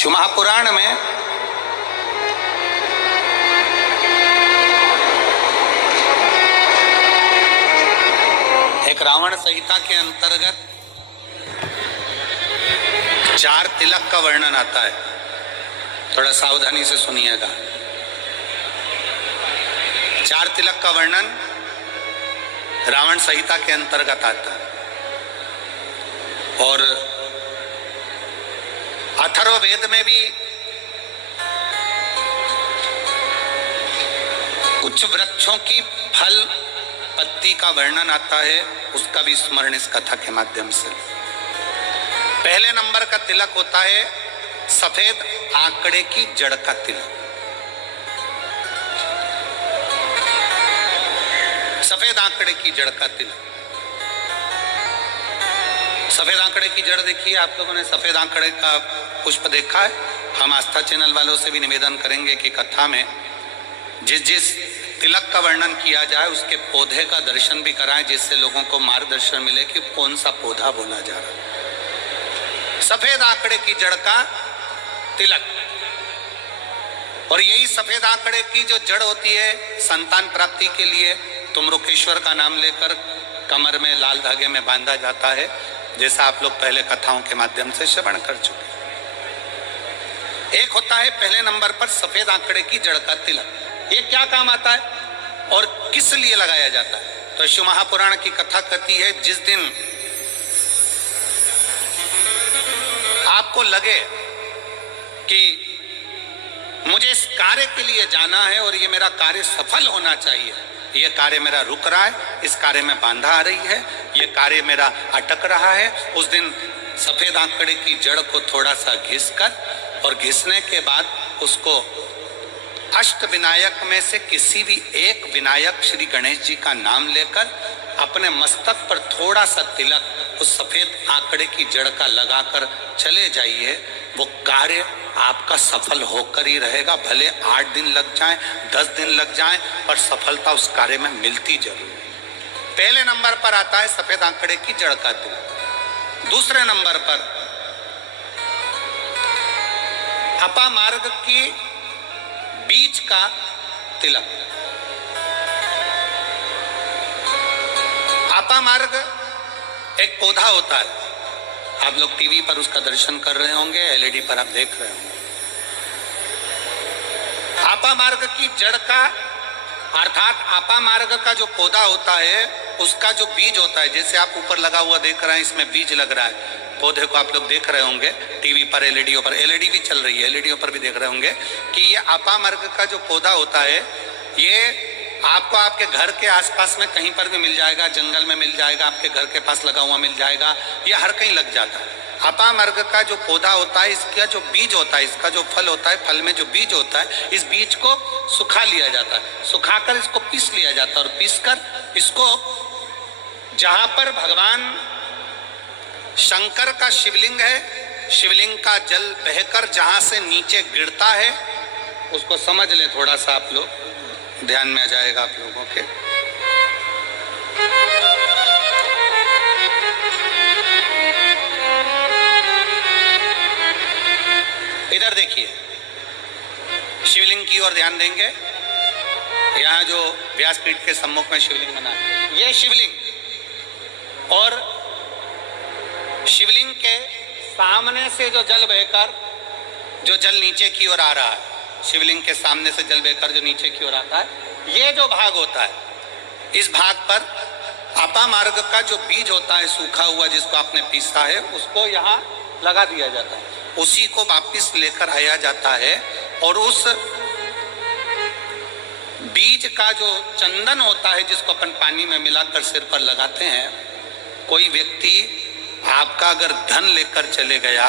शिव महापुराण में एक रावण संहिता के अंतर्गत 4 तिलक का वर्णन आता है। थोड़ा सावधानी से सुनिएगा। 4 तिलक का वर्णन रावण संहिता के अंतर्गत आता है और अथर्ववेद में भी कुछ वृक्षों की फल पत्ती का वर्णन आता है, उसका भी स्मरण इस कथा के माध्यम से। पहले नंबर का तिलक होता है सफेद आंकड़े की जड़ का तिलक। सफेद आंकड़े की जड़ का तिलक। सफेद आंकड़े की जड़ देखिए, आप लोगों ने सफेद आंकड़े का पुष्प देखा है? हम आस्था चैनल वालों से भी निवेदन करेंगे कि कथा में जिस तिलक का वर्णन किया जाए उसके पौधे का दर्शन भी कराएं, जिससे लोगों को मार्गदर्शन मिले कि कौन सा पौधा बोला जा रहा है। सफेद आंकड़े की जड़ का तिलक। और यही सफेद आंकड़े की जो जड़ होती है संतान प्राप्ति के लिए तुमरुकेश्वर का नाम लेकर कमर में लाल धागे में बांधा जाता है, जैसा आप लोग पहले कथाओं के माध्यम से श्रवण कर चुके। एक होता है पहले नंबर पर सफेद आंकड़े की जड़ का तिलक। ये क्या काम आता है और किस लिए लगाया जाता है? तो शिव महापुराण की कथा कहती है, जिस दिन आपको लगे कि मुझे इस कार्य के लिए जाना है और ये मेरा कार्य सफल होना चाहिए, ये कार्य मेरा रुक रहा है, इस कार्य में बाधा आ रही है, ये कार्य मेरा अटक रहा है, उस दिन सफेद आंकड़े की जड़ को थोड़ा सा घिसकर और घिसने के बाद उसको अष्ट विनायक में से किसी भी एक विनायक श्री गणेश जी का नाम लेकर अपने मस्तक पर थोड़ा सा तिलक उस सफेद आंकड़े की जड़ का लगाकर चले जाइए। वो कार्य आपका सफल होकर ही रहेगा, भले 8 दिन लग जाएं, 10 दिन लग जाएं, पर सफलता उस कार्य में मिलती जरूर। पहले नंबर पर आता है सफेद आंकड़े की जड़ का तिलक। दूसरे नंबर पर अपामार्ग की बीज का तिलक। अपामार्ग एक पौधा होता है, आप लोग टीवी पर उसका दर्शन कर रहे होंगे, एलईडी पर आप देख रहे होंगे। अपामार्ग की जड़ का अर्थात अपामार्ग का जो पौधा होता है उसका जो बीज होता है, जैसे आप ऊपर लगा हुआ देख रहे हैं, इसमें बीज लग रहा है। पौधे को आप लोग देख रहे होंगे टीवी पर, एलईडीओ पर, एलईडी भी चल रही है, एलईडीओ पर भी देख रहे होंगे कि ये अपामार्ग का जो पौधा होता है ये आपको आपके घर के आसपास में कहीं पर भी मिल जाएगा, जंगल में मिल जाएगा, आपके घर के पास लगा हुआ मिल जाएगा, ये हर कहीं लग जाता है। अपामार्ग का जो पौधा होता है, इसका जो बीज होता है, इसका जो फल होता है, फल में जो बीज होता है, इस बीज को सुखा लिया जाता है, सुखाकर इसको पीस लिया जाता है और पीसकर इसको जहां पर भगवान शंकर का शिवलिंग है, शिवलिंग का जल बहकर जहां से नीचे गिरता है, उसको समझ ले, थोड़ा सा आप लोग ध्यान में आ जाएगा आप लोगों के। इधर देखिए, शिवलिंग की ओर ध्यान देंगे। यहाँ जो व्यासपीठ के सम्मुख में शिवलिंग बना है, ये शिवलिंग, और शिवलिंग के सामने से जो जल बहकर जो जल नीचे की ओर आ रहा है, शिवलिंग के सामने से जल बहकर जो नीचे की ओर आता है, ये जो भाग होता है, इस भाग पर अपामार्ग का जो बीज होता है सूखा हुआ, जिसको आपने पीसा है, उसको यहाँ लगा दिया जाता है। उसी को वापिस लेकर आया जाता है और उस बीज का जो चंदन होता है, जिसको अपन पानी में मिलाकर सिर पर लगाते हैं, कोई व्यक्ति आपका अगर धन लेकर चले गया,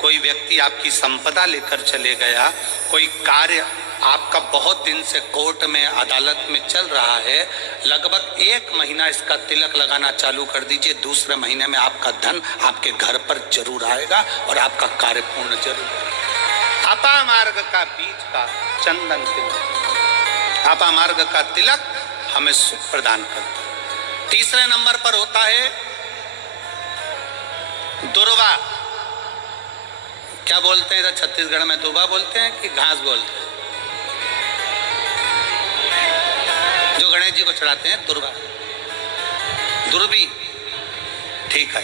कोई व्यक्ति आपकी संपदा लेकर चले गया, कोई कार्य आपका बहुत दिन से कोर्ट में अदालत में चल रहा है, लगभग 1 महीना इसका तिलक लगाना चालू कर दीजिए, दूसरे महीने में आपका धन आपके घर पर जरूर आएगा और आपका कार्य पूर्ण जरूर होगा। अपामार्ग का बीज का चंदन तिलक, अपामार्ग का तिलक हमें सुख प्रदान करता है। तीसरे नंबर पर होता है दुर्वा क्या बोलते हैं इधर छत्तीसगढ़ में? दुबा बोलते हैं कि घास बोलते हैं? जो गणेश जी को चढ़ाते हैं दुर्वा, दुर्बी, ठीक है।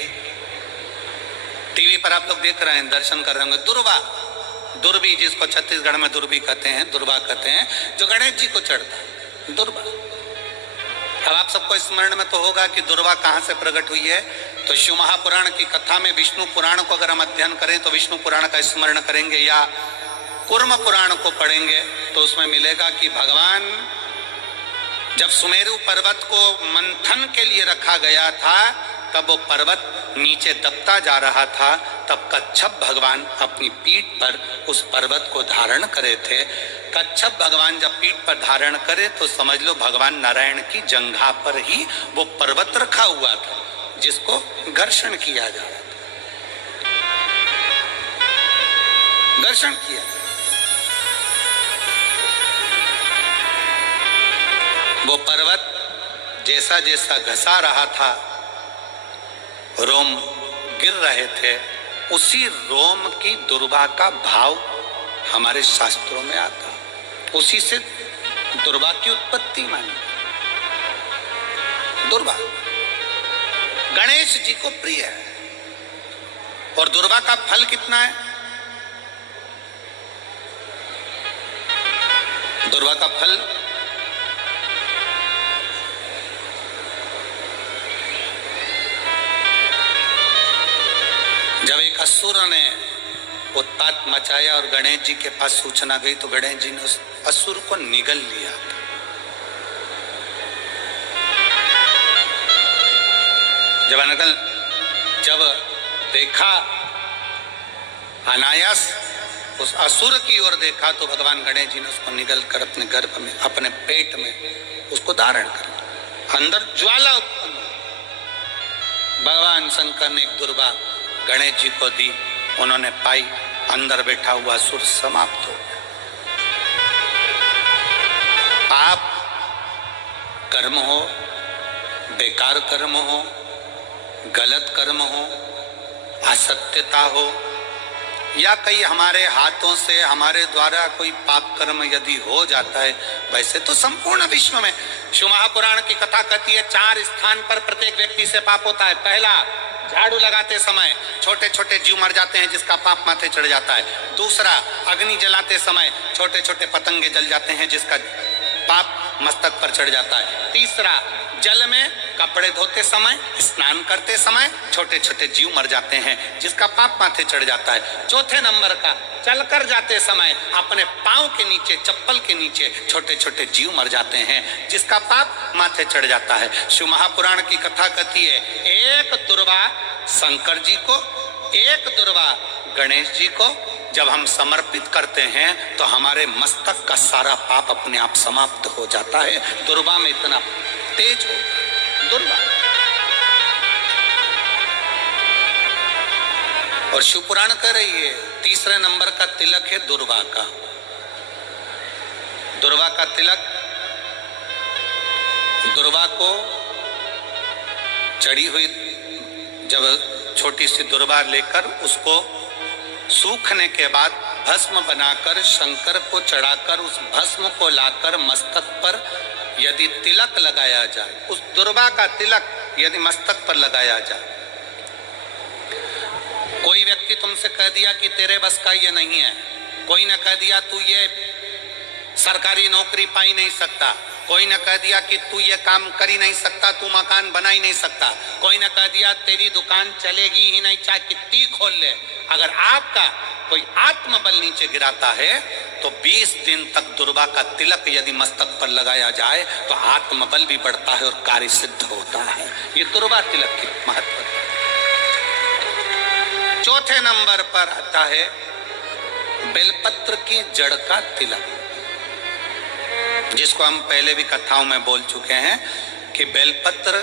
टीवी पर आप लोग देख रहे हैं, दर्शन कर रहे होंगे। दुर्वा, दुर्बी, जिसको छत्तीसगढ़ में दुर्बी कहते हैं, दुर्वा कहते हैं, जो गणेश जी को चढ़ता है, दुर्वा। अब आप सबको स्मरण में तो होगा कि दुर्वा कहां से प्रकट हुई है। तो शिव महापुराण की कथा में विष्णु पुराण को अगर हम अध्ययन करें तो विष्णु पुराण का स्मरण करेंगे या कूर्म पुराण को पढ़ेंगे तो उसमें मिलेगा कि भगवान जब सुमेरु पर्वत को मंथन के लिए रखा गया था, तब वो पर्वत नीचे दबता जा रहा था, तब कच्छप भगवान अपनी पीठ पर उस पर्वत को धारण करे थे। कच्छप भगवान जब पीठ पर धारण करे तो समझ लो भगवान नारायण की जंघा पर ही वो पर्वत रखा हुआ था, जिसको घर्षण किया जा रहा था, घर्षण किया। वो पर्वत जैसा जैसा घसा रहा था, रोम गिर रहे थे, उसी रोम की दुर्वा का भाव हमारे शास्त्रों में आता, उसी से दुर्वा की उत्पत्ति मानी। दुर्वा गणेश जी को प्रिय है। और दुर्वा का फल कितना है? दुर्वा का फल जब एक असुर ने उत्पात मचाया और गणेश जी के पास सूचना गई तो गणेश जी ने उस असुर को निगल लिया। जब देखा, अनायास उस असुर की ओर देखा तो भगवान गणेश जी ने उसको निगल कर अपने गर्भ में, अपने पेट में उसको धारण कर लिया। अंदर ज्वाला उत्पन्न। भगवान शंकर ने एक दुर्वा गणेश जी को दी, उन्होंने पाई, अंदर बैठा हुआ असुर समाप्त हो गया। पाप कर्म हो, बेकार कर्म हो, गलत कर्म हो, असत्यता हो, या कई हमारे हाथों से हमारे द्वारा कोई पाप कर्म यदि हो जाता है, वैसे तो संपूर्ण विश्व में शिव महापुराण की कथा कहती है 4 स्थान पर प्रत्येक व्यक्ति से पाप होता है। पहला, झाड़ू लगाते समय छोटे छोटे जीव मर जाते हैं जिसका पाप माथे चढ़ जाता है। दूसरा, अग्नि जलाते समय छोटे छोटे पतंगे जल जाते हैं जिसका पाप मस्तक पर चढ़ जाता है। तीसरा, जल में कपड़े धोते समय, स्नान करते समय छोटे छोटे जीव मर जाते हैं जिसका पाप माथे चढ़ जाता है। चौथे नंबर का, चलकर जाते समय अपने पांव के नीचे, चप्पल के नीचे छोटे छोटे जीव मर जाते हैं जिसका पाप माथे चढ़ जाता है। शिव महापुराण की कथा कहती है एक दुर्वा शंकर जी को, एक दुर्वा गणेश जी को जब हम समर्पित करते हैं तो हमारे मस्तक का सारा पाप अपने आप समाप्त हो जाता है। दुर्वा में इतना तेज हो, दुर्वा। और शिव पुराण कह रही है तीसरे नंबर का तिलक है दुर्वा का। दुर्वा का तिलक, दुर्वा को चढ़ी हुई जब छोटी सी दुर्वा लेकर उसको सूखने के बाद भस्म बनाकर शंकर को चढ़ाकर उस भस्म को लाकर मस्तक पर यदि तिलक लगाया जाए, उस दुर्वा का तिलक यदि मस्तक पर लगाया जाए, कोई व्यक्ति तुमसे कह दिया कि तेरे बस का ये नहीं है, कोई ने कह दिया तू ये सरकारी नौकरी पा ही नहीं सकता, कोई ने कह दिया कि तू ये काम कर ही नहीं सकता, तू मकान बना ही नहीं सकता, कोई ने कह दिया तेरी दुकान चलेगी ही नहीं चाहे कितनी खोल ले, अगर आपका कोई आत्मबल नीचे गिराता है तो 20 दिन तक दुर्वा का तिलक यदि मस्तक पर लगाया जाए तो आत्मबल भी बढ़ता है और कार्य सिद्ध होता है। ये दुर्वा तिलक की महत्व है। चौथे नंबर पर आता है बेलपत्र की जड़ का तिलक, जिसको हम पहले भी कथाओं में बोल चुके हैं कि बेलपत्र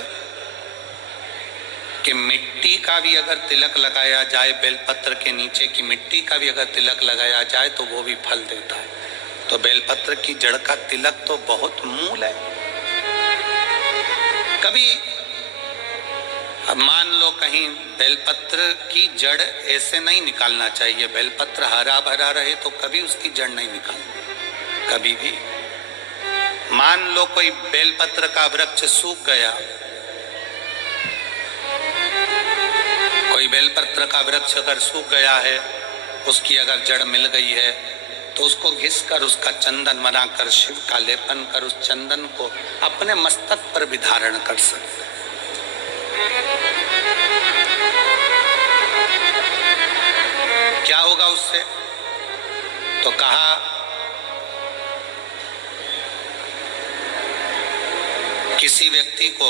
कि मिट्टी का भी अगर तिलक लगाया जाए, बेलपत्र के नीचे की मिट्टी का भी अगर तिलक लगाया जाए तो वो भी फल देता है। तो बेलपत्र की जड़ का तिलक तो बहुत मूल है। कभी अब मान लो कहीं बेलपत्र की जड़ ऐसे नहीं निकालना चाहिए, बेलपत्र हरा भरा रहे तो कभी उसकी जड़ नहीं निकालनी, कभी भी। मान लो कोई बेलपत्र का वृक्ष सूख गया, कोई बेलपत्र का वृक्ष अगर सूख गया है, उसकी अगर जड़ मिल गई है तो उसको घिस कर उसका चंदन बनाकर शिव का लेपन कर उस चंदन को अपने मस्तक पर भी धारण कर सकते। क्या होगा उससे? तो कहा किसी व्यक्ति को